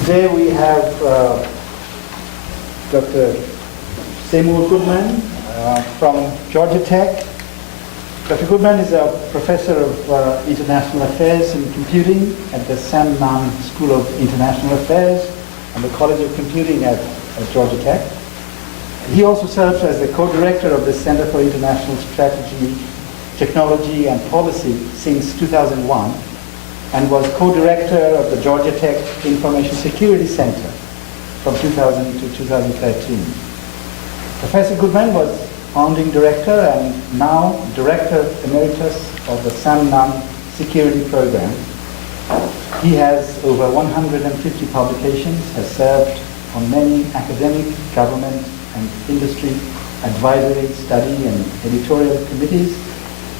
Today we have Dr. Seymour Goodman from Georgia Tech. Dr. Goodman is a professor of international affairs and computing at the Sam Nunn School of International Affairs and the College of Computing at Georgia Tech. He also serves as the co-director of the Center for International Strategy, Technology and Policy since 2001, and was co-director of the Georgia Tech Information Security Center from 2000 to 2013. Professor Goodman was founding director and now director emeritus of the Sam Nunn Security Program. He has over 150 publications, has served on many academic, government, and industry advisory, study, and editorial committees,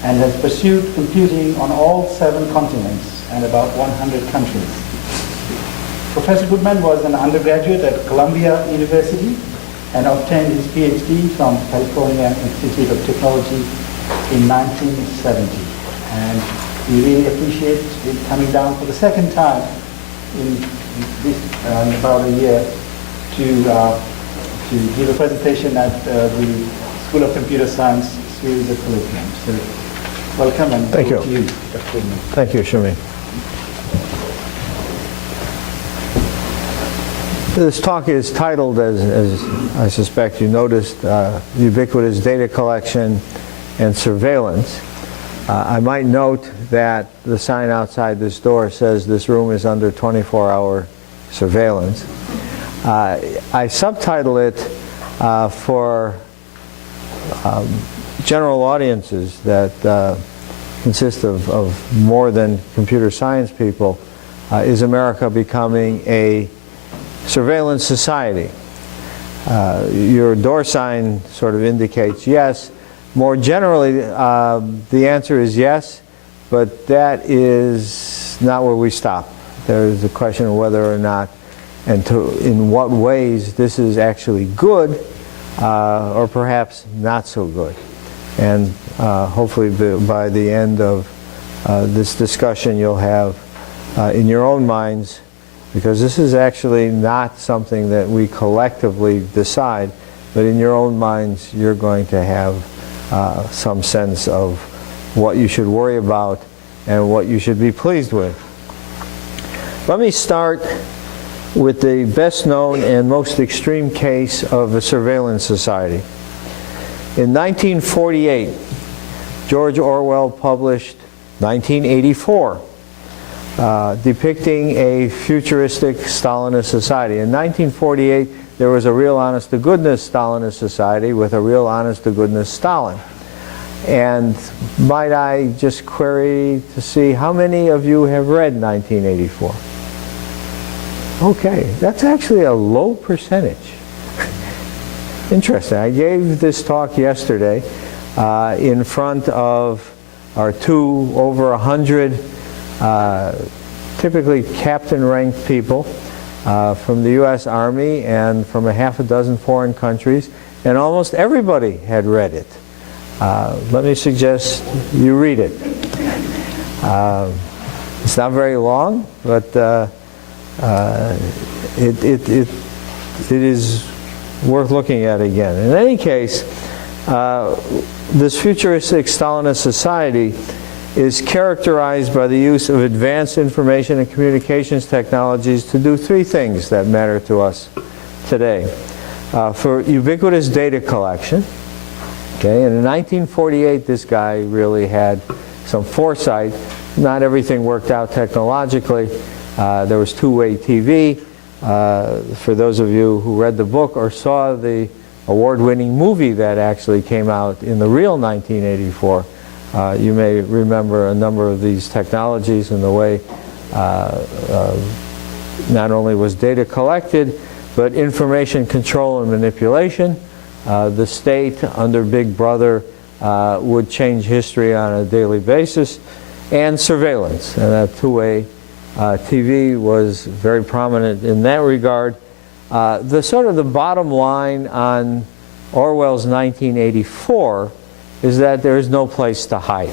and has pursued computing on all 7 continents and about 100 countries. Professor Goodman was an undergraduate at Columbia University and obtained his PhD from California Institute of Technology in 1970. And we really appreciate him coming down for the second time in about a year to give a presentation at the School of Computer Science series of Colloquium. So welcome and thank you. To you, Dr. Goodman. Thank you, Shumi. This talk is titled, as I suspect you noticed, Ubiquitous Data Collection and Surveillance. I might note that the sign outside this door says this room is under 24-hour surveillance. I subtitle it for general audiences that consist of more than computer science people. Is America becoming a surveillance society? Your door sign sort of indicates yes. More generally, the answer is yes, but that is not where we stop. There's a question of whether or not and in what ways this is actually good or perhaps not so good. And hopefully by the end of this discussion you'll have in your own minds, because this is actually not something that we collectively decide, but in your own minds you're going to have some sense of what you should worry about and what you should be pleased with. Let me start with the best known and most extreme case of a surveillance society. In 1948, George Orwell published 1984, depicting a futuristic Stalinist society. In 1948, there was a real honest-to-goodness Stalinist society with a real honest-to-goodness Stalin. And might I just query to see how many of you have read 1984? Okay, that's actually a low percentage. Interesting. I gave this talk yesterday in front of our over 100 typically captain-ranked people from the U.S. Army and from a half a dozen foreign countries, and almost everybody had read it. Let me suggest you read it. It's not very long, but it is worth looking at again. In any case, this futuristic Stalinist society is characterized by the use of advanced information and communications technologies to do 3 things that matter to us today. For ubiquitous data collection, okay, and in 1948 this guy really had some foresight. Not everything worked out technologically. There was two-way TV. For those of you who read the book or saw the award-winning movie that actually came out in the real 1984, you may remember a number of these technologies and the way not only was data collected, but information control and manipulation. The state under Big Brother would change history on a daily basis, and surveillance. And that two-way TV was very prominent in that regard. The sort of the bottom line on Orwell's 1984 is that there is no place to hide.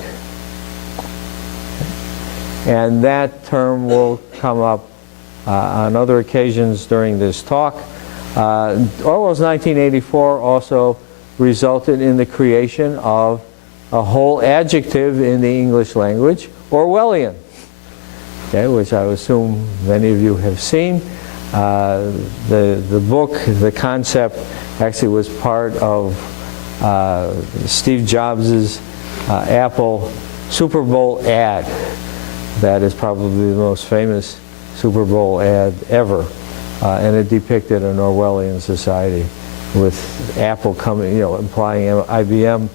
And that term will come up on other occasions during this talk. Orwell's 1984 also resulted in the creation of a whole adjective in the English language, Orwellian, okay, which I assume many of you have seen. The book, the concept, actually was part of Steve Jobs' Apple Super Bowl ad. That is probably the most famous Super Bowl ad ever. And it depicted an Orwellian society with Apple coming, implying IBM,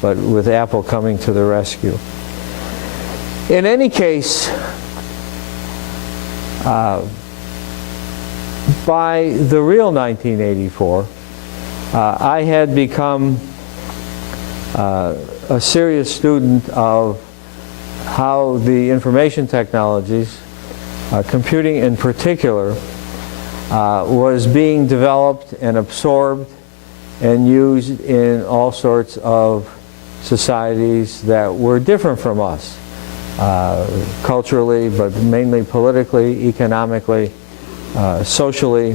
but with Apple coming to the rescue. In any case, by the real 1984, I had become a serious student of how the information technologies, computing in particular, was being developed and absorbed and used in all sorts of societies that were different from us, culturally, but mainly politically, economically, socially.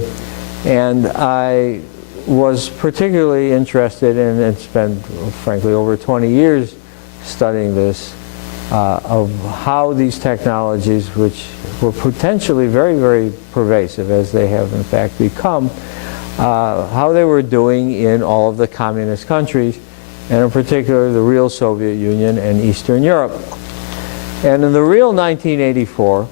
And I was particularly interested in, and spent, frankly, over 20 years studying this, of how these technologies, which were potentially very, very pervasive, as they have in fact become, how they were doing in all of the communist countries, and in particular the real Soviet Union and Eastern Europe. And in the real 1984,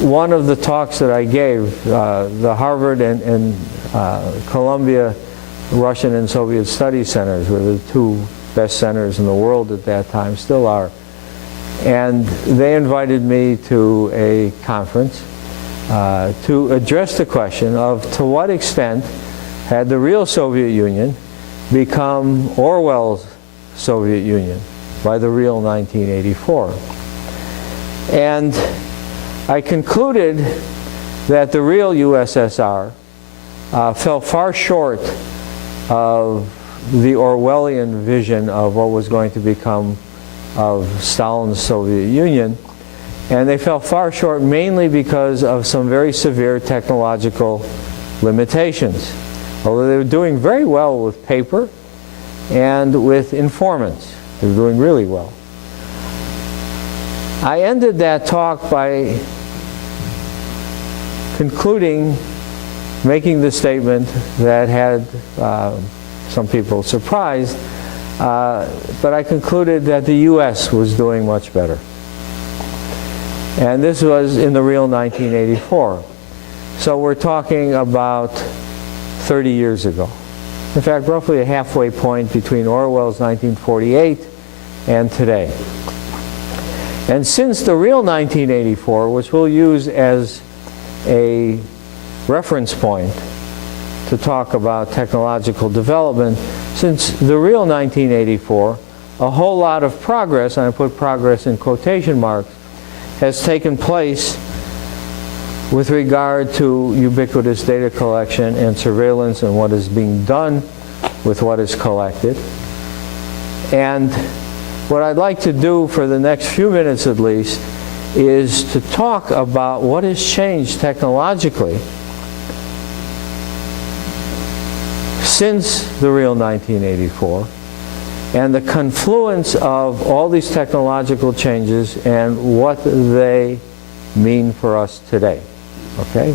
one of the talks that I gave, the Harvard and Columbia Russian and Soviet Studies Centers were the two best centers in the world at that time, still are. And they invited me to a conference to address the question of to what extent had the real Soviet Union become Orwell's Soviet Union by the real 1984. And I concluded that the real USSR fell far short of the Orwellian vision of what was going to become of Stalin's Soviet Union, and they fell far short mainly because of some very severe technological limitations. Although they were doing very well with paper and with informants. They were doing really well. I ended that talk by concluding, making the statement that had some people surprised, but I concluded that the U.S. was doing much better. And this was in the real 1984. So we're talking about 30 years ago. In fact, roughly a halfway point between Orwell's 1948 and today. And since the real 1984, which we'll use as a reference point to talk about technological development, since the real 1984, a whole lot of progress, and I put progress in quotation marks, has taken place with regard to ubiquitous data collection and surveillance and what is being done with what is collected. And what I'd like to do for the next few minutes at least is to talk about what has changed technologically since the real 1984 and the confluence of all these technological changes and what they mean for us today, okay?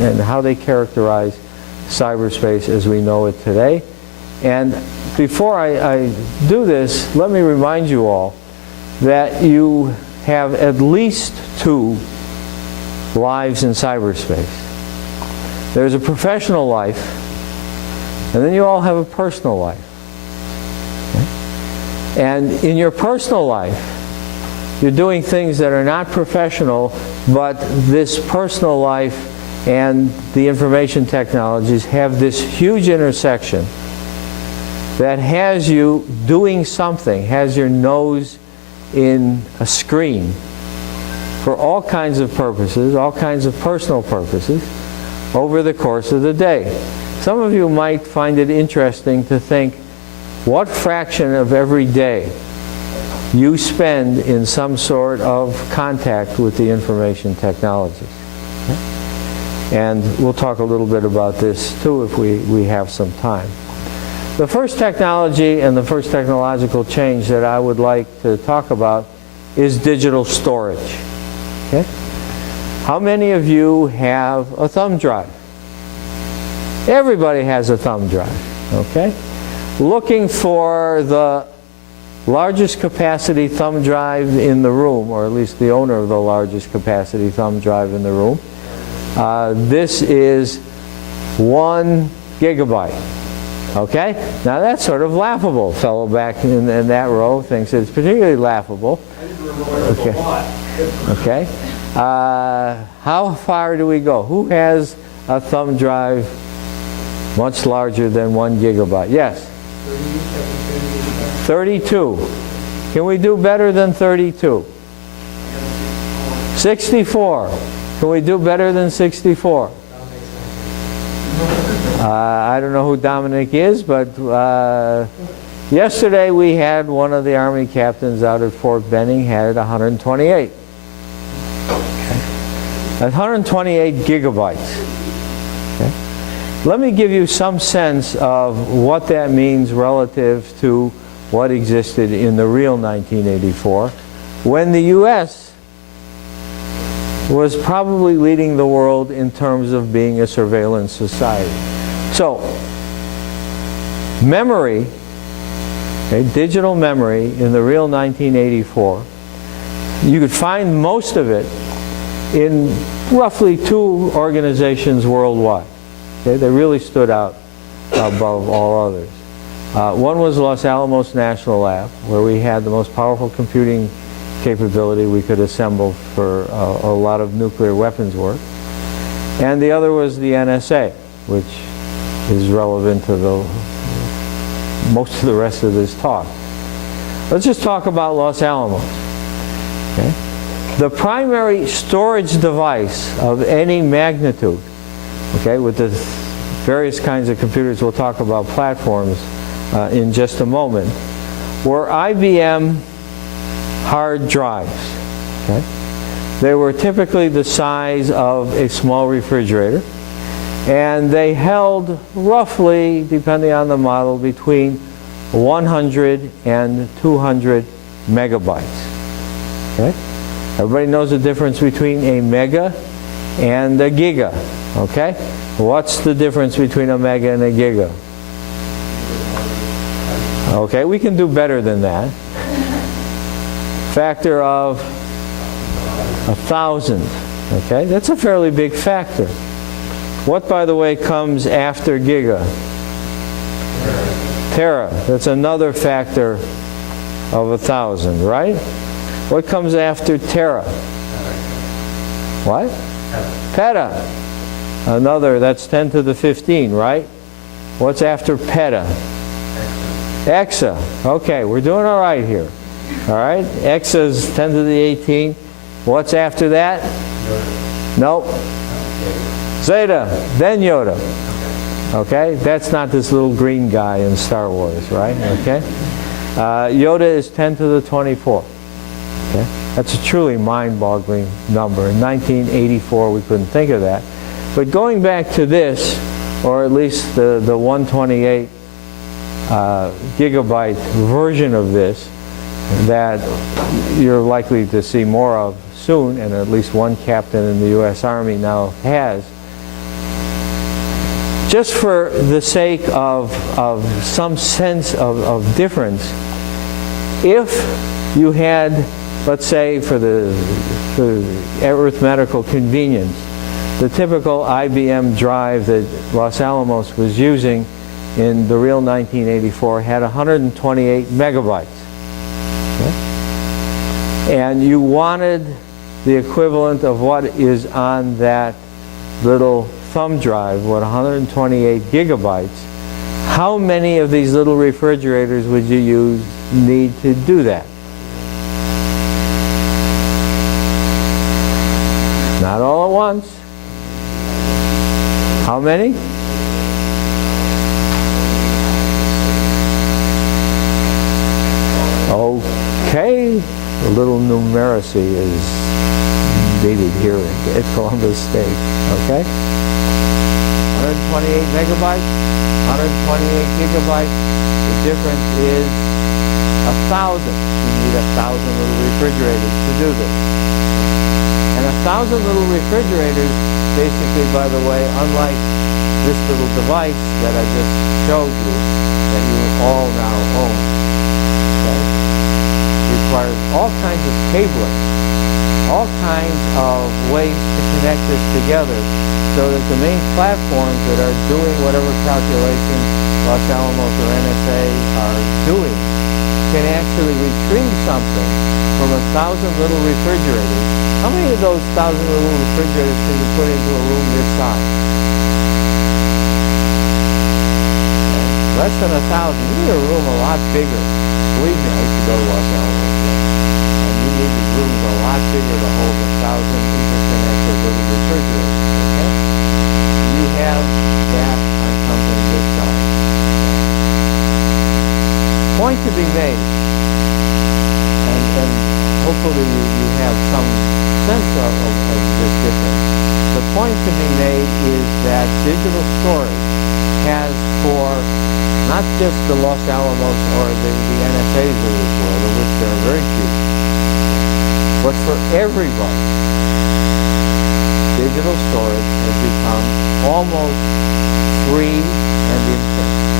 And how they characterize cyberspace as we know it today. And before I do this, let me remind you all that you have at least two lives in cyberspace. There's a professional life, and then you all have a personal life. Okay? And in your personal life, you're doing things that are not professional, but this personal life and the information technologies have this huge intersection that has you doing something, has your nose in a screen for all kinds of purposes, all kinds of personal purposes, over the course of the day. Some of you might find it interesting to think, what fraction of every day you spend in some sort of contact with the information technologies. Okay? And we'll talk a little bit about this too if we have some time. The first technology and the first technological change that I would like to talk about is digital storage. Okay? How many of you have a thumb drive? Everybody has a thumb drive. Okay? Looking for the largest capacity thumb drive in the room, or at least the owner of the largest capacity thumb drive in the room. This is 1 gigabyte. Okay? Now that's sort of laughable. Fellow back in that row thinks it's particularly laughable. Okay. Okay. How far do we go? Who has a thumb drive much larger than 1 gigabyte? Yes? 32. Can we do better than 32? 64. Can we do better than 64? I don't know who Dominic is, but yesterday we had one of the Army captains out at Fort Benning had 128. Okay. 128 gigabytes. Okay. Let me give you some sense of what that means relative to what existed in the real 1984, when the U.S. was probably leading the world in terms of being a surveillance society. So, memory, okay, digital memory in the real 1984, you could find most of it in roughly 2 organizations worldwide. Okay, they really stood out above all others. One was Los Alamos National Lab, where we had the most powerful computing capability we could assemble for a lot of nuclear weapons work. And the other was the NSA, which is relevant to most of the rest of this talk. Let's just talk about Los Alamos. Okay? The primary storage device of any magnitude, okay, with the various kinds of computers, we'll talk about platforms in just a moment, were IBM hard drives. Okay? They were typically the size of a small refrigerator, and they held roughly, depending on the model, between 100 and 200 megabytes. Okay? Everybody knows the difference between a mega and a giga. Okay? What's the difference between a mega and a giga? Okay, we can do better than that. Factor of 1,000. Okay, that's a fairly big factor. What, by the way, comes after giga? Tera. That's another factor of 1,000, right? What comes after tera? What? Peta. Another, that's 10 to the 15, right? What's after peta? Exa. Okay, we're doing all right here. All right, exa is 10 to the 18. What's after that? Nope. Zeta, then Yoda. Okay, that's not this little green guy in Star Wars, right? Okay. Yoda is 10 to the 24. Okay, that's a truly mind-boggling number. In 1984, we couldn't think of that. But going back to this, or at least the 128 gigabyte version of this that you're likely to see more of soon, and at least one captain in the U.S. Army now has, just for the sake of some sense of difference, if you had, let's say for arithmetical convenience, the typical IBM drive that Los Alamos was using in the real 1984 had 128 megabytes. Okay? And you wanted the equivalent of what is on that little thumb drive, what 128 gigabytes. How many of these little refrigerators would you need to do that? Not all at once. How many? Okay, the little numeracy is needed here at Columbus State, okay? 128 megabytes, 128 gigabytes. The difference is 1,000. You need 1,000 little refrigerators to do this. And 1,000 little refrigerators, basically, by the way, unlike this little device that I just showed you, that you all now own, okay, requires all kinds of cabling, all kinds of ways to connect this together so that the main platforms that are doing whatever calculations Los Alamos or NSA are doing can actually retrieve something from 1,000 little refrigerators. How many of those 1,000 little refrigerators can you put into a room this size? Okay. Less than 1,000. You need a room a lot bigger. Believe me, I used to go to Los Alamos. And you need the rooms a lot bigger to hold 1,000 interconnected little refrigerators. Okay? You have that on something this size. Point to be made, and hopefully you have some sense of this difference. The point to be made is that digital storage has for not just the Los Alamos or the NSAs of this world, of which there are very few, but for everybody, digital storage has become almost free and infinite.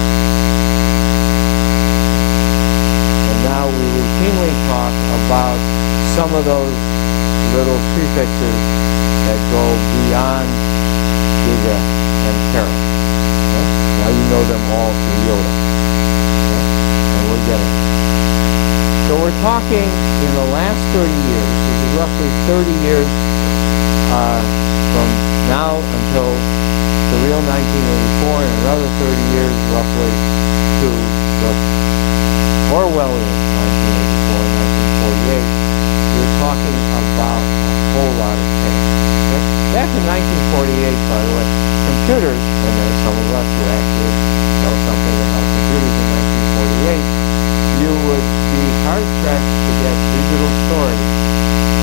Now we routinely talk about some of those little prefixes that go beyond giga and tera. Okay? Now you know them all through Yoda. Okay? And we're getting it. So we're talking in the last 30 years, this is roughly 30 years from now until the real 1984, and another 30 years roughly to the Orwellian 1984, 1948, you're talking about a whole lot of change. Okay? Back in 1948, by the way, computers, and there are some of us who actually know something about computers in 1948, you would be hard-pressed to get digital storage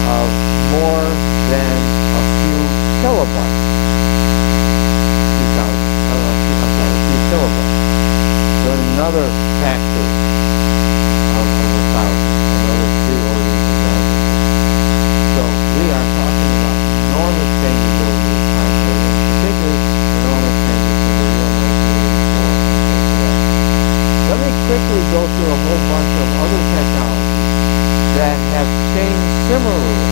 of more than a few kilobytes. A few kilobytes. So another factor of 1,000, another 3 orders of magnitude. So we are talking about enormous changes over this time period, and particularly enormous changes from the real 1984 until today. Let me quickly go through a whole bunch of other technologies that have changed similarly,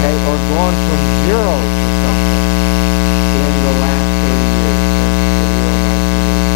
okay, or gone from zero to something in the last 30 years since the real 1980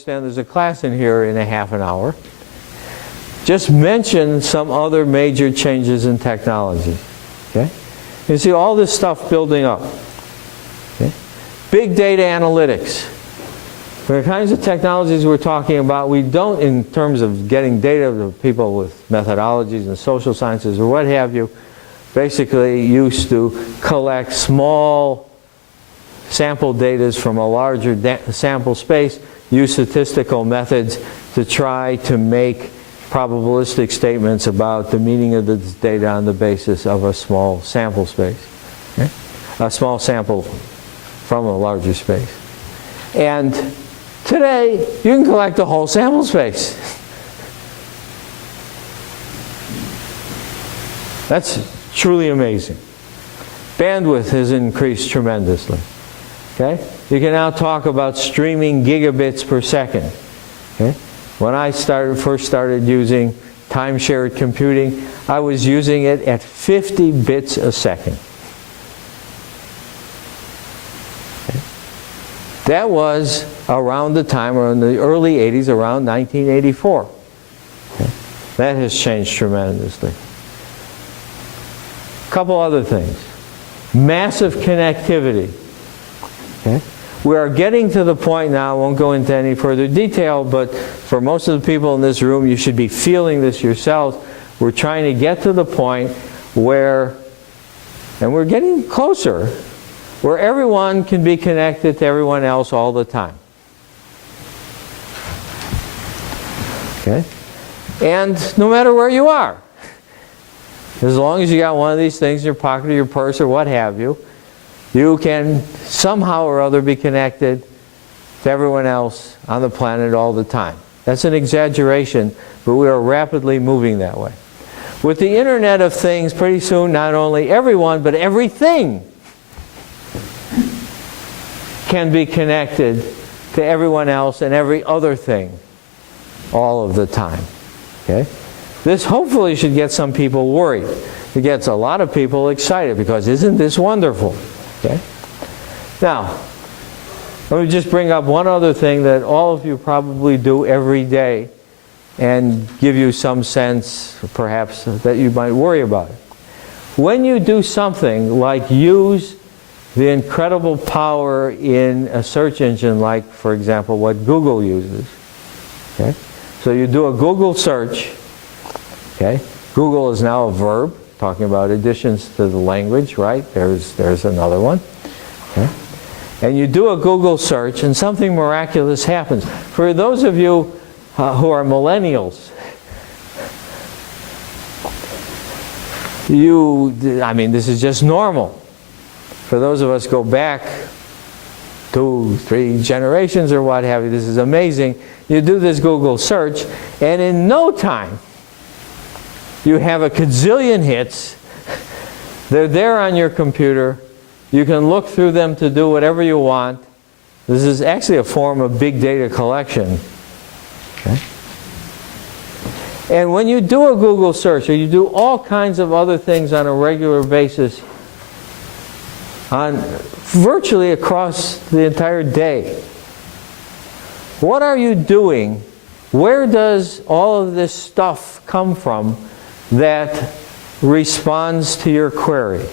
understand there's a class in here in a half an hour, just mention some other major changes in technology. Okay? You see all this stuff building up. Okay? Big data analytics. The kinds of technologies we're talking about, we don't, in terms of getting data to people with methodologies and social sciences or what have you, basically used to collect small sample data from a larger sample space, use statistical methods to try to make probabilistic statements about the meaning of this data on the basis of a small sample space. Okay? A small sample from a larger space. And today, you can collect the whole sample space. That's truly amazing. Bandwidth has increased tremendously. Okay? You can now talk about streaming gigabits per second. Okay? When I first started using time-shared computing, I was using it at 50 bits a second. That was around the time, or in the early 80s, around 1984. Okay. That has changed tremendously. A couple other things. Massive connectivity. Okay. We are getting to the point now, I won't go into any further detail, but for most of the people in this room, you should be feeling this yourselves. We're trying to get to the point where, and we're getting closer, where everyone can be connected to everyone else all the time. Okay? And no matter where you are, as long as you got one of these things in your pocket or your purse or what have you, you can somehow or other be connected to everyone else on the planet all the time. That's an exaggeration, but we are rapidly moving that way. With the Internet of Things, pretty soon not only everyone, but everything can be connected to everyone else and every other thing all of the time. Okay? This hopefully should get some people worried. It gets a lot of people excited because isn't this wonderful? Okay? Now, let me just bring up one other thing that all of you probably do every day and give you some sense, perhaps, that you might worry about it. When you do something like use the incredible power in a search engine like, for example, what Google uses. Okay? So you do a Google search. Okay? Google is now a verb, talking about additions to the language, right? There's another one. Okay? And you do a Google search and something miraculous happens. For those of you who are millennials, this is just normal. For those of us go back 2, 3 generations or what have you, this is amazing. You do this Google search, and in no time, you have a gazillion hits. They're there on your computer. You can look through them to do whatever you want. This is actually a form of big data collection. Okay? And when you do a Google search, or you do all kinds of other things on a regular basis, on virtually across the entire day, what are you doing? Where does all of this stuff come from that responds to your query?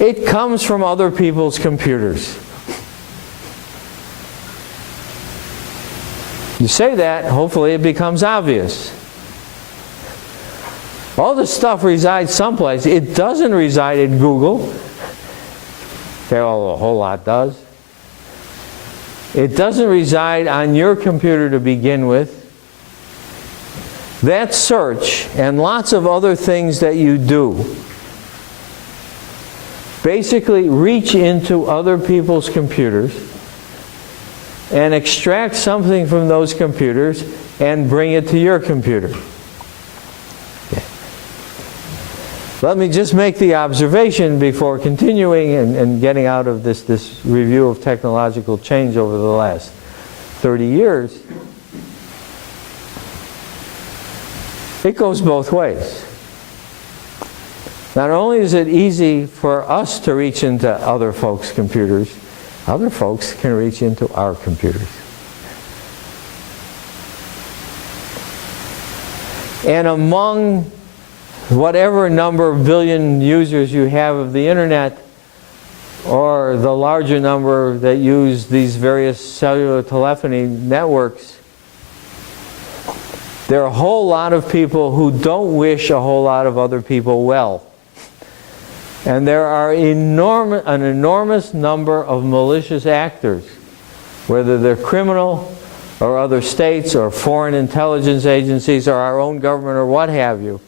It comes from other people's computers. You say that, hopefully it becomes obvious. All this stuff resides someplace. It doesn't reside in Google. Well, a whole lot does. It doesn't reside on your computer to begin with. That search and lots of other things that you do basically reach into other people's computers and extract something from those computers and bring it to your computer. Okay. Let me just make the observation before continuing and getting out of this review of technological change over the last 30 years. It goes both ways. Not only is it easy for us to reach into other folks' computers, other folks can reach into our computers. And among whatever number of billion users you have of the internet, or the larger number that use these various cellular telephony networks, there are a whole lot of people who don't wish a whole lot of other people well. And there are an enormous number of malicious actors, whether they're criminal or other states or foreign intelligence agencies or our own government or what have you,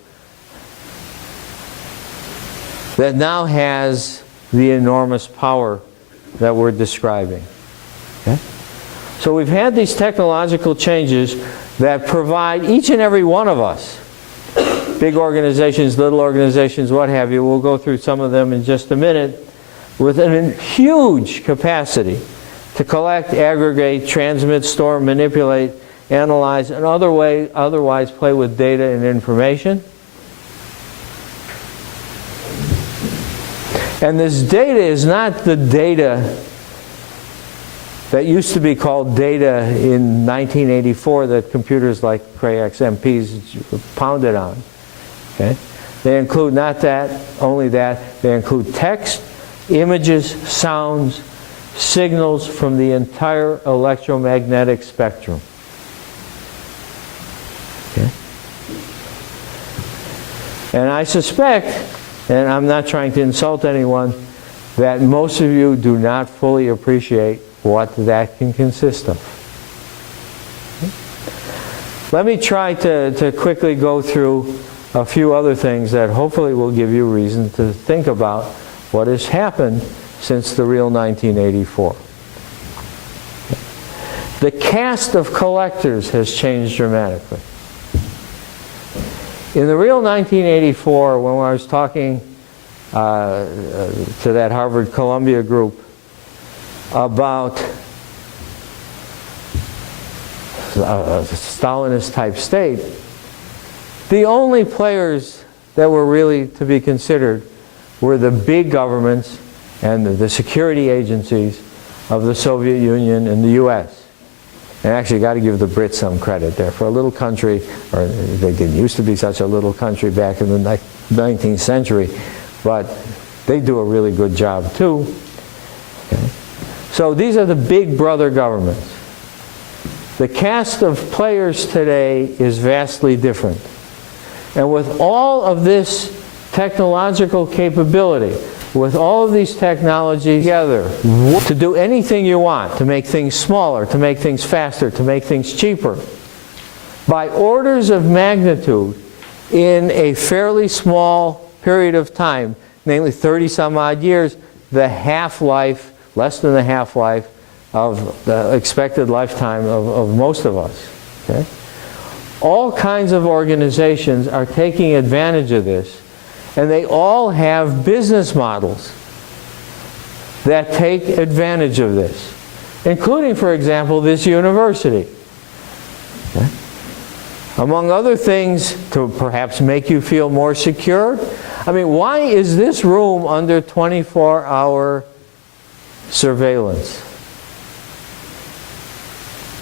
that now has the enormous power that we're describing. Okay? So we've had these technological changes that provide each and every one of us, big organizations, little organizations, what have you, we'll go through some of them in just a minute, with a huge capacity to collect, aggregate, transmit, store, manipulate, analyze, and otherwise play with data and information. And this data is not the data that used to be called data in 1984 that computers like Cray XMPs pounded on. Okay? They include not that, only that, they include text, images, sounds, signals from the entire electromagnetic spectrum. Okay? And I suspect, and I'm not trying to insult anyone, that most of you do not fully appreciate what that can consist of. Okay? Let me try to quickly go through a few other things that hopefully will give you reason to think about what has happened since the real 1984. The cast of collectors has changed dramatically. In the real 1984, when I was talking to that Harvard Columbia group about a Stalinist type state, the only players that were really to be considered were the big governments and the security agencies of the Soviet Union and the US. And actually, got to give the Brits some credit there. For a little country, or they didn't used to be such a little country back in the 19th century, but they do a really good job too. Okay. So these are the big brother governments. The cast of players today is vastly different. And with all of this technological capability, with all of these technologies together, to do anything you want, to make things smaller, to make things faster, to make things cheaper, by orders of magnitude in a fairly small period of time, namely 30 some odd years, the half-life, less than the half-life of the expected lifetime of most of us. Okay? All kinds of organizations are taking advantage of this, and they all have business models that take advantage of this, including, for example, this university. Okay? Among other things, to perhaps make you feel more secure. I mean, why is this room under 24-hour surveillance?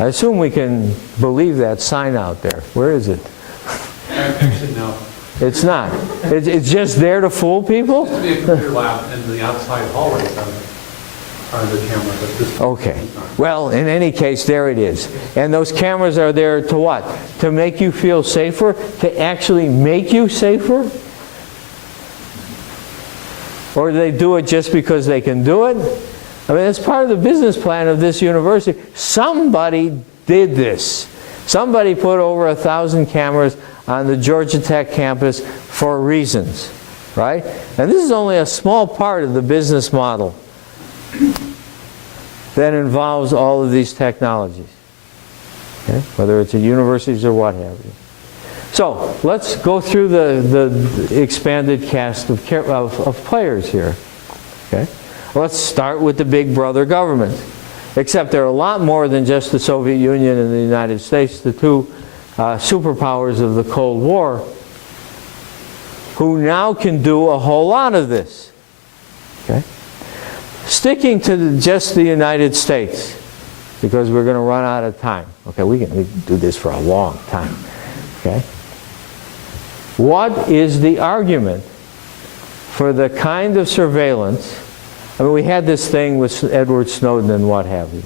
I assume we can believe that sign out there. Where is it? Actually, no. It's not. It's just there to fool people? It used to be a computer lab in the outside hallways are the camera, but this Okay. Well, in any case, there it is. And those cameras are there to what? To make you feel safer? To actually make you safer? Or do they do it just because they can do it? I mean, it's part of the business plan of this university. Somebody did this. Somebody put over 1,000 cameras on the Georgia Tech campus for reasons, right? And this is only a small part of the business model that involves all of these technologies, okay? Whether it's at universities or what have you. So let's go through the expanded cast of players here. Okay? Let's start with the big brother governments. Except there are a lot more than just the Soviet Union and the United States, the two superpowers of the Cold War, who now can do a whole lot of this. Okay? Sticking to just the United States, because we're going to run out of time. Okay, we can do this for a long time. Okay? What is the argument for the kind of surveillance? I mean, we had this thing with Edward Snowden and what have you.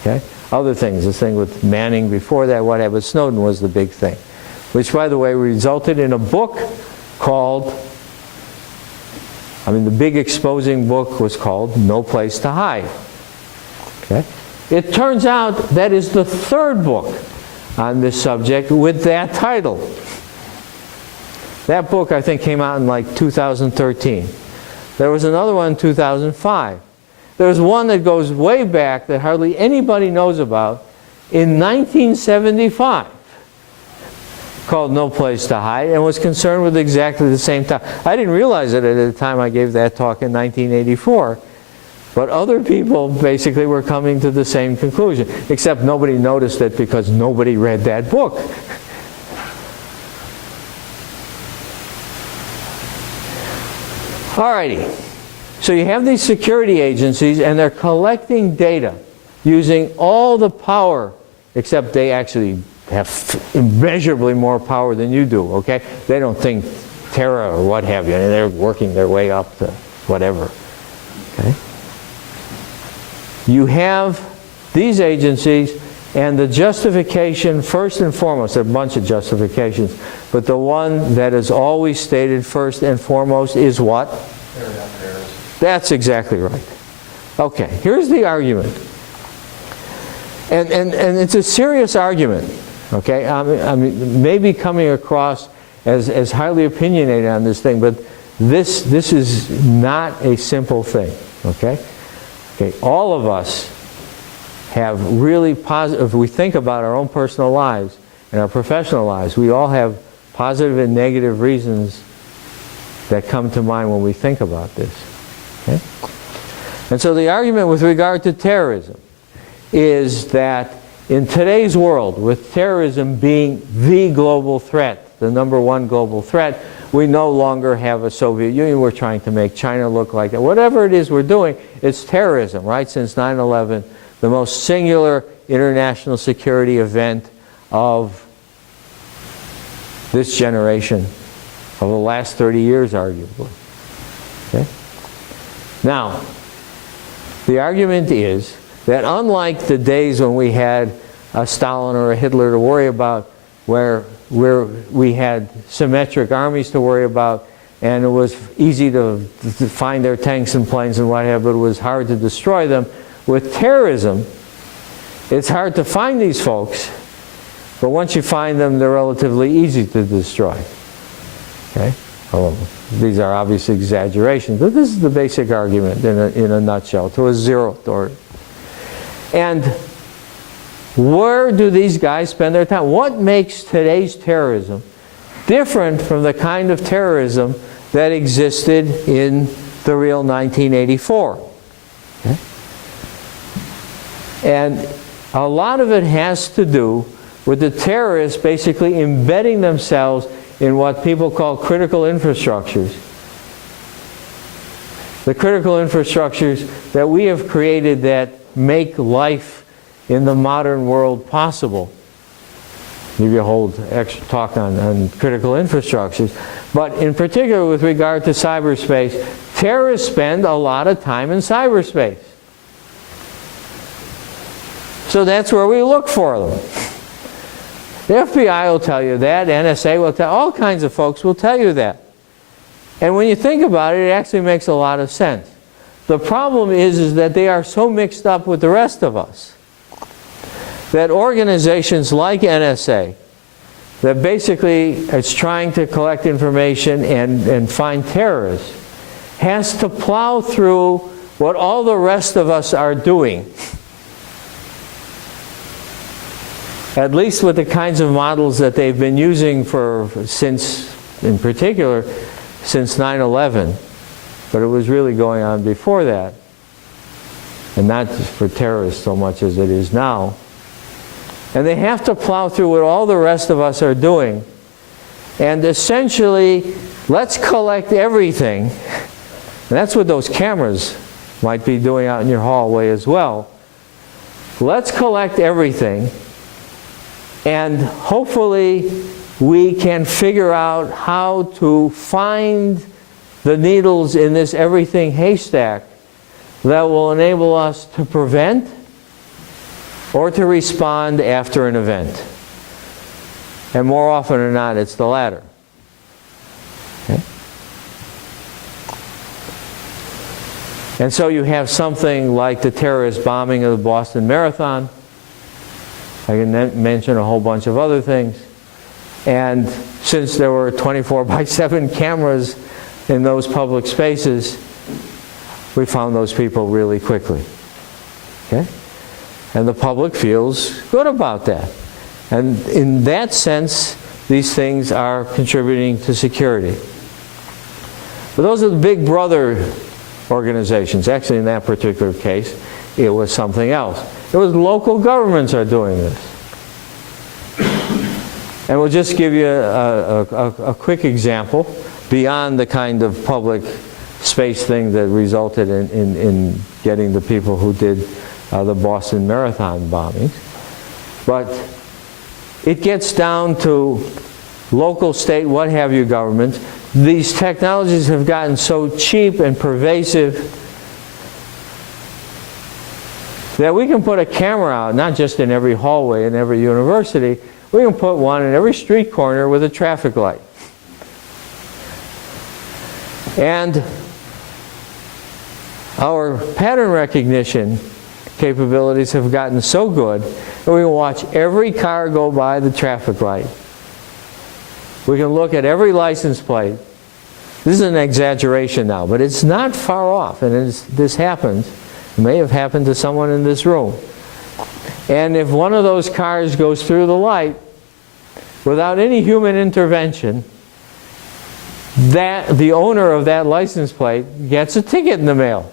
Okay? Other things, this thing with Manning before that, what have you. Snowden was the big thing. Which, by the way, resulted in a book called, the big exposing book was called No Place to Hide. Okay? It turns out that is the third book on this subject with that title. That book, I think, came out in like 2013. There was another one in 2005. There's one that goes way back that hardly anybody knows about in 1975 called No Place to Hide, and was concerned with exactly the same time. I didn't realize it at the time I gave that talk in 1984, but other people basically were coming to the same conclusion, except nobody noticed it because nobody read that book. Alrighty, so you have these security agencies and they're collecting data using all the power, except they actually have immeasurably more power than you do, okay? They don't think terror or what have you, and they're working their way up to whatever, okay? You have these agencies, and the justification, first and foremost, there are a bunch of justifications, but the one that is always stated first and foremost is what? That's exactly right. Okay, here's the argument. And it's a serious argument, okay? I mean, maybe coming across as highly opinionated on this thing, but this is not a simple thing, okay? Okay, all of us have really positive, if we think about our own personal lives and our professional lives, we all have positive and negative reasons that come to mind when we think about this. Okay? And so the argument with regard to terrorism is that in today's world, with terrorism being the global threat, the #1 global threat, we no longer have a Soviet Union. We're trying to make China look like that. Whatever it is we're doing, it's terrorism, right? Since 9/11, the most singular international security event of this generation, of the last 30 years, arguably. Okay? Now, the argument is that unlike the days when we had a Stalin or a Hitler to worry about, where we had symmetric armies to worry about, and it was easy to find their tanks and planes and what have you, but it was hard to destroy them. With terrorism, it's hard to find these folks, but once you find them, they're relatively easy to destroy. Okay? Oh, these are obviously exaggerations, but this is the basic argument in a nutshell, to a zeroth order. And where do these guys spend their time? What makes today's terrorism different from the kind of terrorism that existed in the real 1984? Okay? And a lot of it has to do with the terrorists basically embedding themselves in what people call critical infrastructures. The critical infrastructures that we have created that make life in the modern world possible. Maybe a whole extra talk on critical infrastructures. But in particular with regard to cyberspace, terrorists spend a lot of time in cyberspace. So that's where we look for them. The FBI will tell you that, NSA will tell, all kinds of folks will tell you that. And when you think about it, it actually makes a lot of sense. The problem is that they are so mixed up with the rest of us that organizations like NSA, that basically is trying to collect information and find terrorists, has to plow through what all the rest of us are doing. At least with the kinds of models that they've been using since, in particular, since 9/11. But it was really going on before that. And not just for terrorists so much as it is now. And they have to plow through what all the rest of us are doing And essentially, let's collect everything. And that's what those cameras might be doing out in your hallway as well. Let's collect everything, and hopefully we can figure out how to find the needles in this everything haystack that will enable us to prevent or to respond after an event. And more often than not, it's the latter. Okay? And so you have something like the terrorist bombing of the Boston Marathon. I can mention a whole bunch of other things. And since there were 24/7 cameras in those public spaces, we found those people really quickly. Okay? And the public feels good about that. And in that sense, these things are contributing to security. But those are the big brother organizations. Actually, in that particular case, it was something else. It was local governments are doing this. And we'll just give you a quick example beyond the kind of public space thing that resulted in getting the people who did the Boston Marathon bombings. But it gets down to local, state, what have you governments. These technologies have gotten so cheap and pervasive that we can put a camera out, not just in every hallway in every university, we can put one in every street corner with a traffic light. And our pattern recognition capabilities have gotten so good that we can watch every car go by the traffic light. We can look at every license plate. This is an exaggeration now, but it's not far off. And this happens. It may have happened to someone in this room. And if one of those cars goes through the light without any human intervention, the owner of that license plate gets a ticket in the mail.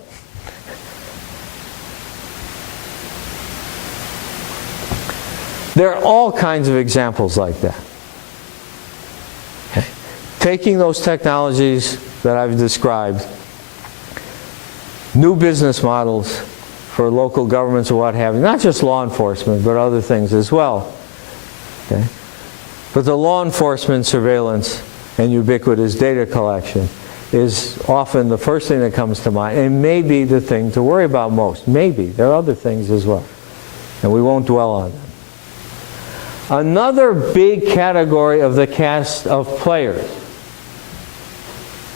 There are all kinds of examples like that. Okay. Taking those technologies that I've described, new business models for local governments or what have you, not just law enforcement, but other things as well. Okay. But the law enforcement surveillance and ubiquitous data collection is often the first thing that comes to mind, and may be the thing to worry about most. Maybe. There are other things as well, and we won't dwell on them. Another big category of the cast of players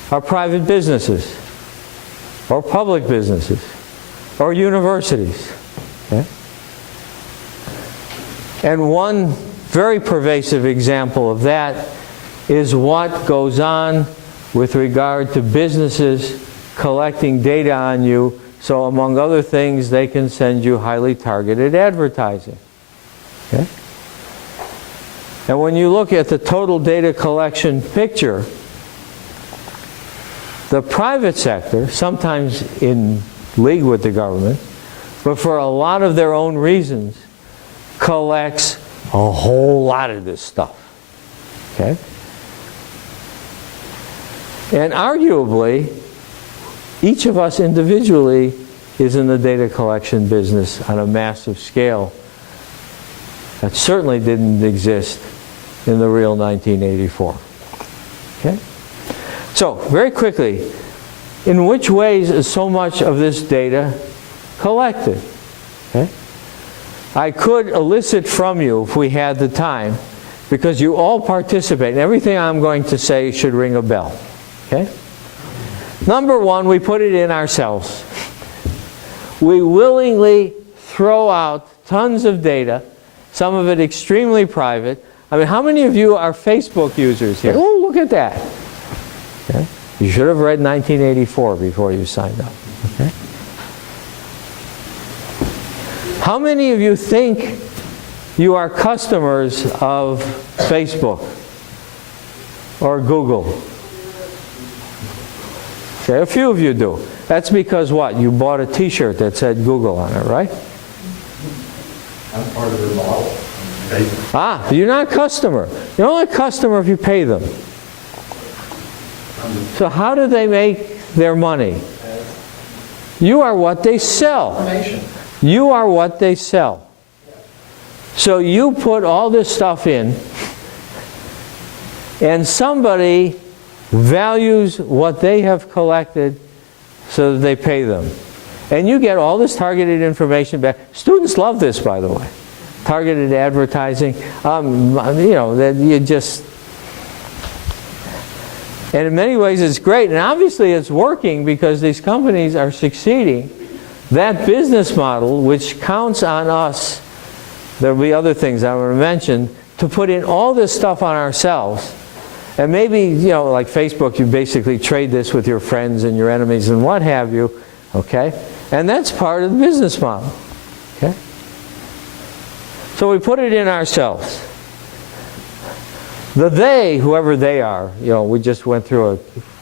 are private businesses, or public businesses, or universities. Okay? And one very pervasive example of that is what goes on with regard to businesses collecting data on you, so among other things, they can send you highly targeted advertising. Okay? And when you look at the total data collection picture, the private sector, sometimes in league with the government, but for a lot of their own reasons, collects a whole lot of this stuff. Okay? And arguably, each of us individually is in the data collection business on a massive scale. That certainly didn't exist in the real 1984. Okay? So, very quickly, in which ways is so much of this data collected? Okay? I could elicit from you, if we had the time, because you all participate, and everything I'm going to say should ring a bell. Okay? Number one, we put it in ourselves. We willingly throw out tons of data, some of it extremely private. I mean, how many of you are Facebook users here? Oh, look at that. Okay? You should have read 1984 before you signed up. Okay? How many of you think you are customers of Facebook or Google? Okay, a few of you do. That's because what? You bought a t-shirt that said Google on it, right? I'm part of the model. Ah, you're not a customer. You're only a customer if you pay them. So how do they make their money? You are what they sell. You are what they sell. So you put all this stuff in, and somebody values what they have collected so that they pay them. And you get all this targeted information back. Students love this, by the way. Targeted advertising. You know, that you just... And in many ways it's great, and obviously it's working because these companies are succeeding. That business model, which counts on us, there will be other things I want to mention, to put in all this stuff on ourselves. And maybe, you know, like Facebook, you basically trade this with your friends and your enemies and what have you, okay? And that's part of the business model, okay? So we put it in ourselves. The they, whoever they are, you know, we just went through a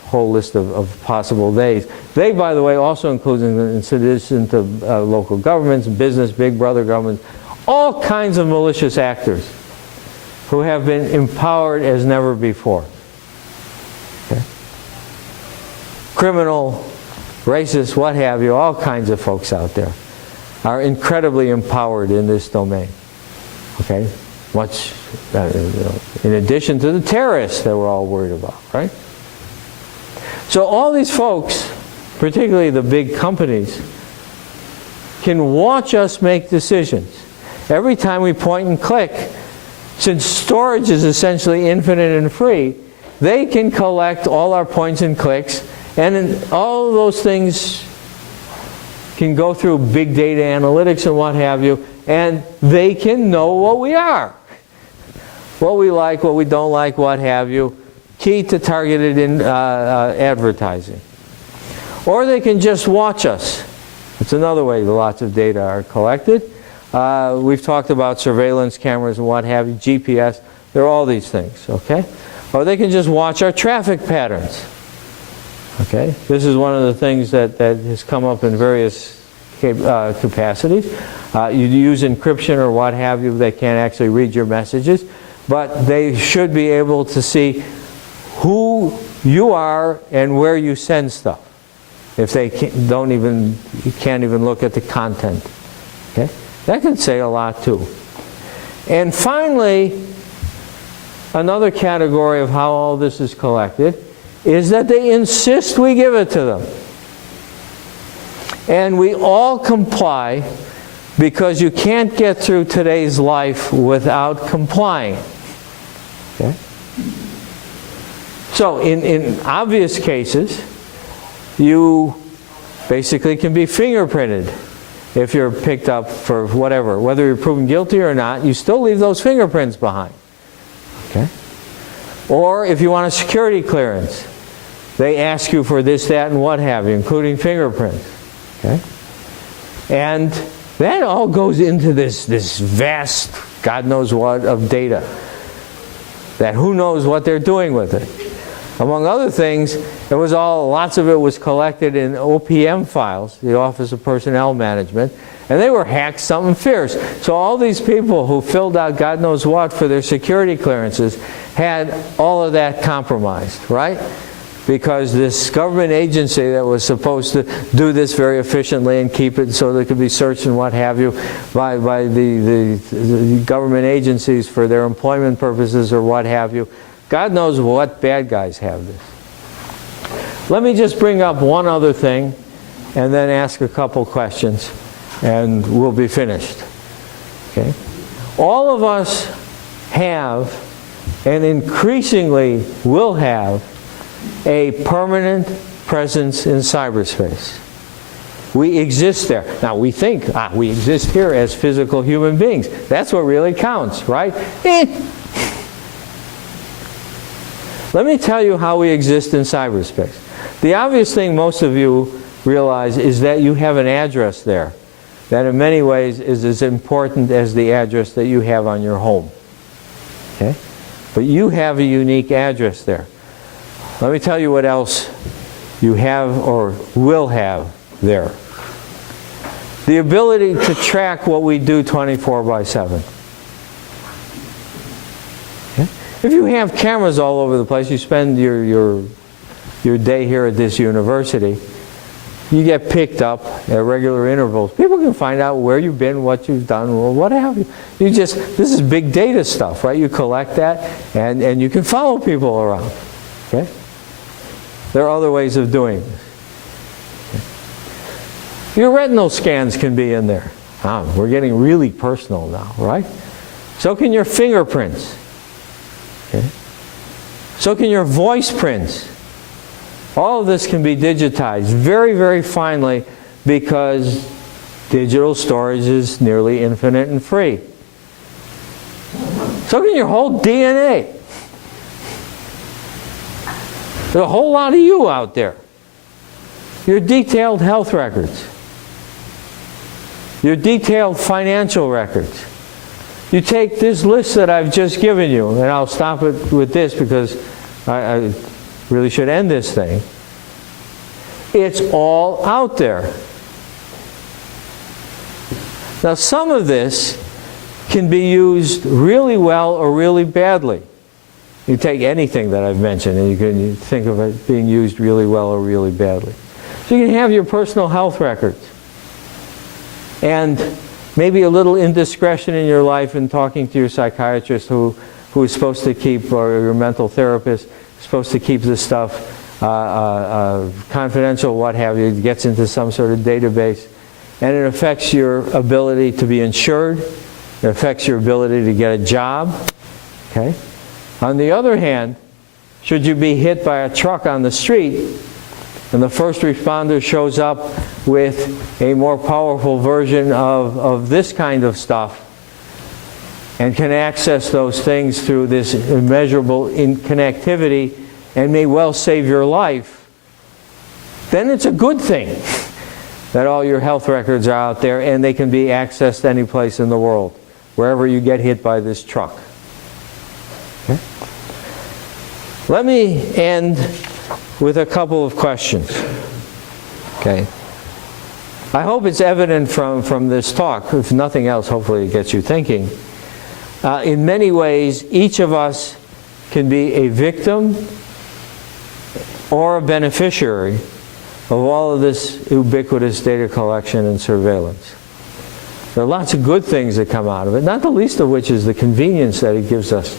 whole list of possible theys. They, by the way, also includes in addition to local governments, business, big brother governments, all kinds of malicious actors who have been empowered as never before. Okay? Criminal, racist, what have you, all kinds of folks out there are incredibly empowered in this domain. Okay? Much, in addition to the terrorists that we're all worried about, right? So all these folks, particularly the big companies, can watch us make decisions. Every time we point and click, since storage is essentially infinite and free, they can collect all our points and clicks, and all of those things can go through big data analytics and what have you, and they can know what we are. What we like, what we don't like, what have you. Key to targeted advertising. Or they can just watch us. It's another way that lots of data are collected. We've talked about surveillance cameras and what have you, GPS. There are all these things, okay? Or they can just watch our traffic patterns. Okay? This is one of the things that has come up in various capacities. You use encryption or what have you, they can't actually read your messages. But they should be able to see who you are and where you send stuff. If they can't even look at the content. Okay? That can say a lot too. And finally, another category of how all this is collected is that they insist we give it to them. And we all comply because you can't get through today's life without complying. Okay? So in obvious cases, you basically can be fingerprinted if you're picked up for whatever. Whether you're proven guilty or not, you still leave those fingerprints behind. Okay? Or if you want a security clearance, they ask you for this, that, and what have you, including fingerprints. Okay? And that all goes into this vast, God knows what, of data. That who knows what they're doing with it. Among other things, lots of it was collected in OPM files, the Office of Personnel Management, and they were hacked something fierce. So all these people who filled out God knows what for their security clearances had all of that compromised, right? Because this government agency that was supposed to do this very efficiently and keep it so that it could be searched and what have you by the government agencies for their employment purposes or what have you, God knows what bad guys have this. Let me just bring up one other thing and then ask a couple questions and we'll be finished. Okay? All of us have, and increasingly will have, a permanent presence in cyberspace. We exist there. Now we think, we exist here as physical human beings. That's what really counts, right? Let me tell you how we exist in cyberspace. The obvious thing most of you realize is that you have an address there that in many ways is as important as the address that you have on your home. Okay? But you have a unique address there. Let me tell you what else you have or will have there. The ability to track what we do 24/7. If you have cameras all over the place, you spend your day here at this university, you get picked up at regular intervals. People can find out where you've been, what you've done, or what have you. This is big data stuff, right? You collect that, and you can follow people around. Okay? There are other ways of doing this. Okay. Your retinal scans can be in there. We're getting really personal now, right? So can your fingerprints. Okay? So can your voice prints. All of this can be digitized very, very finely because digital storage is nearly infinite and free. So can your whole DNA. There's a whole lot of you out there. Your detailed health records. Your detailed financial records. You take this list that I've just given you, and I'll stop it with this because I really should end this thing. It's all out there. Now, some of this can be used really well or really badly. You take anything that I've mentioned and you can think of it being used really well or really badly. So you can have your personal health records. And maybe a little indiscretion in your life in talking to your psychiatrist who is supposed to keep, or your mental therapist, supposed to keep this stuff confidential, what have you. It gets into some sort of database. And it affects your ability to be insured. It affects your ability to get a job. Okay? On the other hand, should you be hit by a truck on the street, and the first responder shows up with a more powerful version of this kind of stuff and can access those things through this immeasurable connectivity and may well save your life, then it's a good thing that all your health records are out there and they can be accessed any place in the world, wherever you get hit by this truck. Okay? Let me end with a couple of questions. Okay. I hope it's evident from this talk, if nothing else, hopefully it gets you thinking. In many ways, each of us can be a victim or a beneficiary of all of this ubiquitous data collection and surveillance. There are lots of good things that come out of it, not the least of which is the convenience that it gives us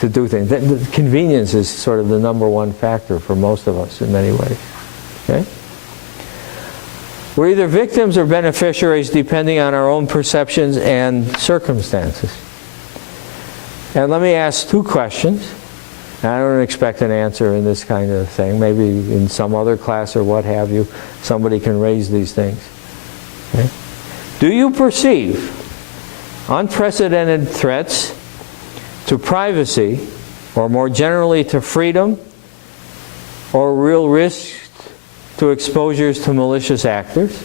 to do things. The convenience is sort of the number one factor for most of us in many ways. Okay? We're either victims or beneficiaries depending on our own perceptions and circumstances. And let me ask two questions. I don't expect an answer in this kind of thing. Maybe in some other class or what have you, somebody can raise these things. Okay? Do you perceive unprecedented threats to privacy, or more generally to freedom, or real risks to exposures to malicious actors?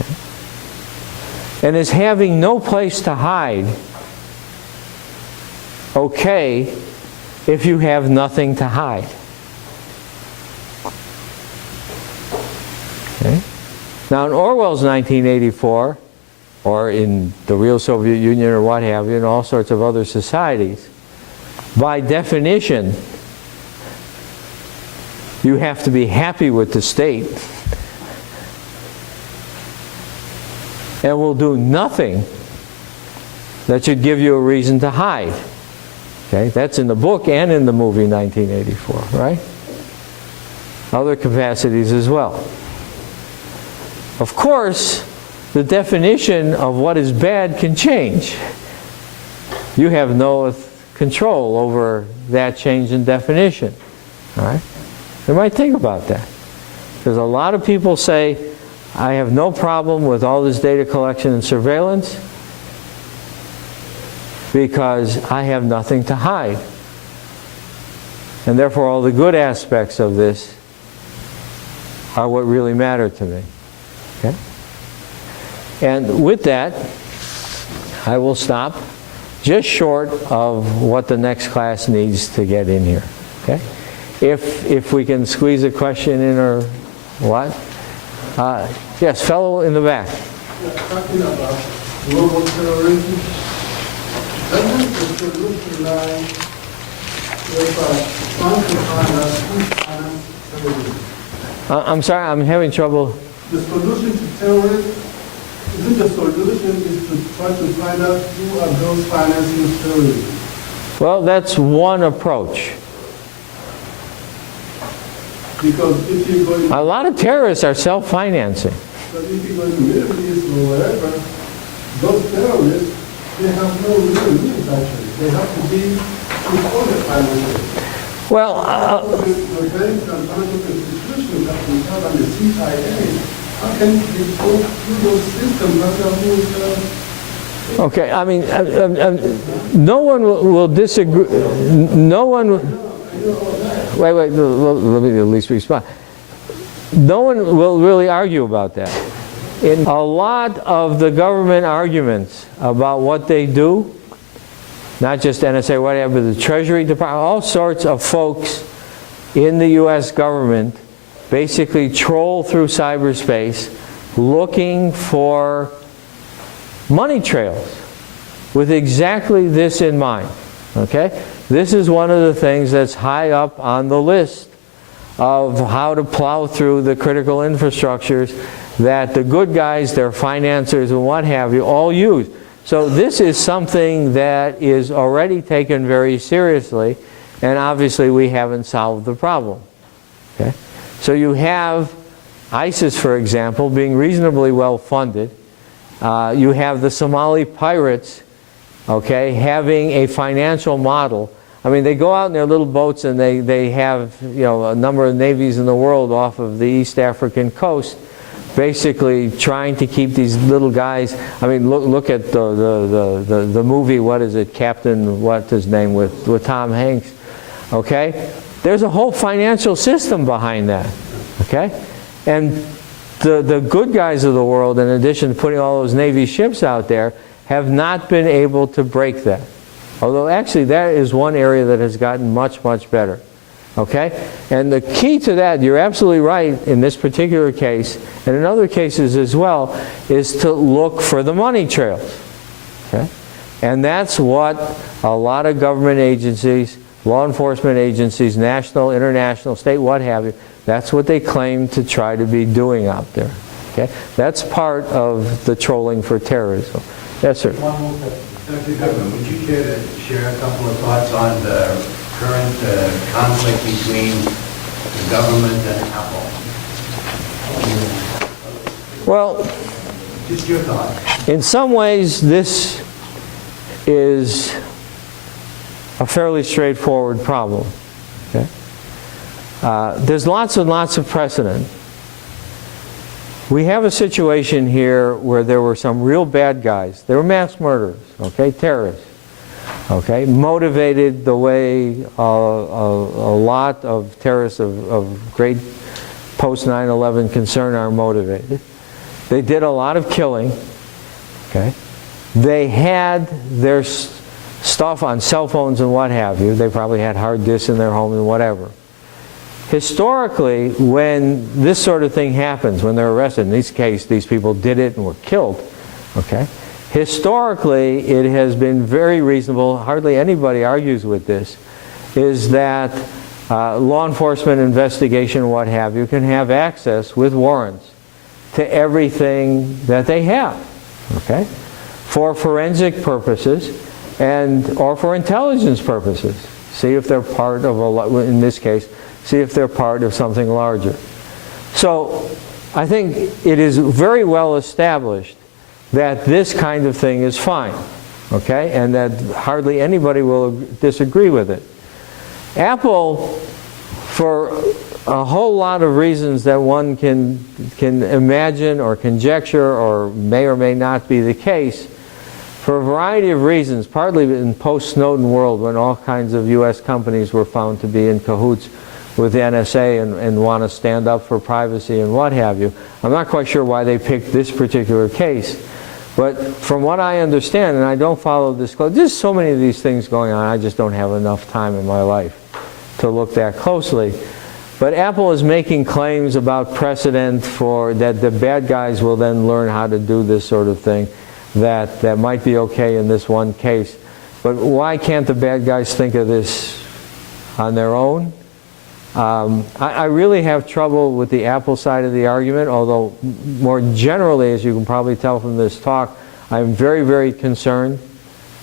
Okay. And is having no place to hide okay if you have nothing to hide? Okay. Now in Orwell's 1984, or in the real Soviet Union or what have you, in all sorts of other societies, by definition, you have to be happy with the state and will do nothing that should give you a reason to hide. Okay, that's in the book and in the movie 1984, right? Other capacities as well. Of course, the definition of what is bad can change. You have no control over that change in definition. All right? You might think about that. Because a lot of people say, I have no problem with all this data collection and surveillance because I have nothing to hide. And therefore all the good aspects of this are what really matter to me. Okay? And with that, I will stop just short of what the next class needs to get in here. Okay? If we can squeeze a question in or what? Yes, fellow in the back. Talking about global terrorism, Doesn't the solution lie with trying to find out who financed terrorism? I'm sorry, I'm having trouble. The solution to terrorism, isn't the solution is to try to find out who are those financing terrorism? Well, that's one approach. Because if you go in, A lot of terrorists are self-financing. but if you go in the Middle East or wherever, those terrorists, they have no real means actually. They have to be supported financially. Well, The banks and financial institutions that we have and the CIA, how can they go through those systems that are okay, I mean, no one will disagree. No one. Wait, let me at least respond. No one will really argue about that. In a lot of the government arguments about what they do, not just NSA, whatever, the Treasury Department, all sorts of folks in the U.S. government basically troll through cyberspace looking for money trails with exactly this in mind. Okay? This is one of the things that's high up on the list of how to plow through the critical infrastructures that the good guys, their financiers and what have you, all use. So this is something that is already taken very seriously, and obviously we haven't solved the problem. Okay? So you have ISIS, for example, being reasonably well funded. You have the Somali pirates, okay, having a financial model. I mean, they go out in their little boats and they have, you know, a number of navies in the world off of the East African coast, basically trying to keep these little guys. I mean, look at the movie, what is it, Captain, what's his name, with Tom Hanks, okay? There's a whole financial system behind that, okay? And the good guys of the world, in addition to putting all those Navy ships out there, have not been able to break that. Although actually that is one area that has gotten much, much better. Okay? And the key to that, you're absolutely right in this particular case, and in other cases as well, is to look for the money trails. Okay? And that's what a lot of government agencies, law enforcement agencies, national, international, state, what have you, that's what they claim to try to be doing out there. Okay? That's part of the trolling for terrorism. Yes, sir. One more question. Dr. Goodman, would you care to share a couple of thoughts on the current conflict between the government and Apple? Well, Just your thoughts. in some ways, this is a fairly straightforward problem. Okay? There's lots and lots of precedent. We have a situation here where there were some real bad guys. They were mass murderers, okay, terrorists, okay, motivated the way a lot of terrorists of great post-9/11 concern are motivated. They did a lot of killing, okay. They had their stuff on cell phones and what have you. They probably had hard disks in their home and whatever. Historically, when this sort of thing happens, when they're arrested, in this case, these people did it and were killed, okay? Historically, it has been very reasonable, hardly anybody argues with this, is that law enforcement investigation, what have you, can have access with warrants to everything that they have, okay? For forensic purposes and or for intelligence purposes. See if they're part of in this case, see if they're part of something larger. So I think it is very well established that this kind of thing is fine, okay, and that hardly anybody will disagree with it. Apple, for a whole lot of reasons that one can imagine or conjecture or may not be the case, for a variety of reasons, partly in post-Snowden world when all kinds of U.S. companies were found to be in cahoots with the NSA and want to stand up for privacy and what have you. I'm not quite sure why they picked this particular case. But from what I understand, and I don't follow this close, there's so many of these things going on, I just don't have enough time in my life to look that closely. But Apple is making claims about precedent for that the bad guys will then learn how to do this sort of thing, that might be okay in this one case. But why can't the bad guys think of this on their own? I really have trouble with the Apple side of the argument, although more generally, as you can probably tell from this talk, I'm very, very concerned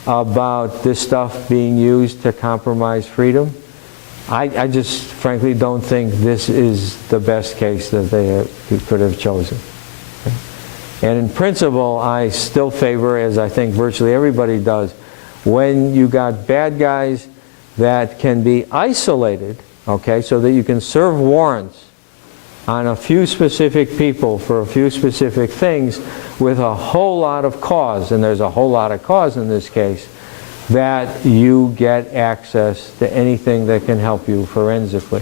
about this stuff being used to compromise freedom. I just frankly don't think this is the best case that they could have chosen. And in principle, I still favor, as I think virtually everybody does, when you got bad guys that can be isolated, okay, so that you can serve warrants on a few specific people for a few specific things with a whole lot of cause, and there's a whole lot of cause in this case, that you get access to anything that can help you forensically.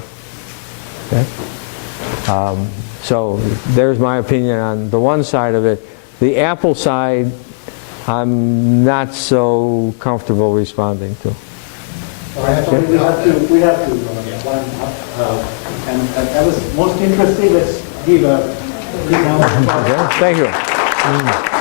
Okay? So there's my opinion on the one side of it. The Apple side, I'm not so comfortable responding to. All right, so we have to wind up. And that was most interesting. Let's give a big round of applause. Okay, thank you.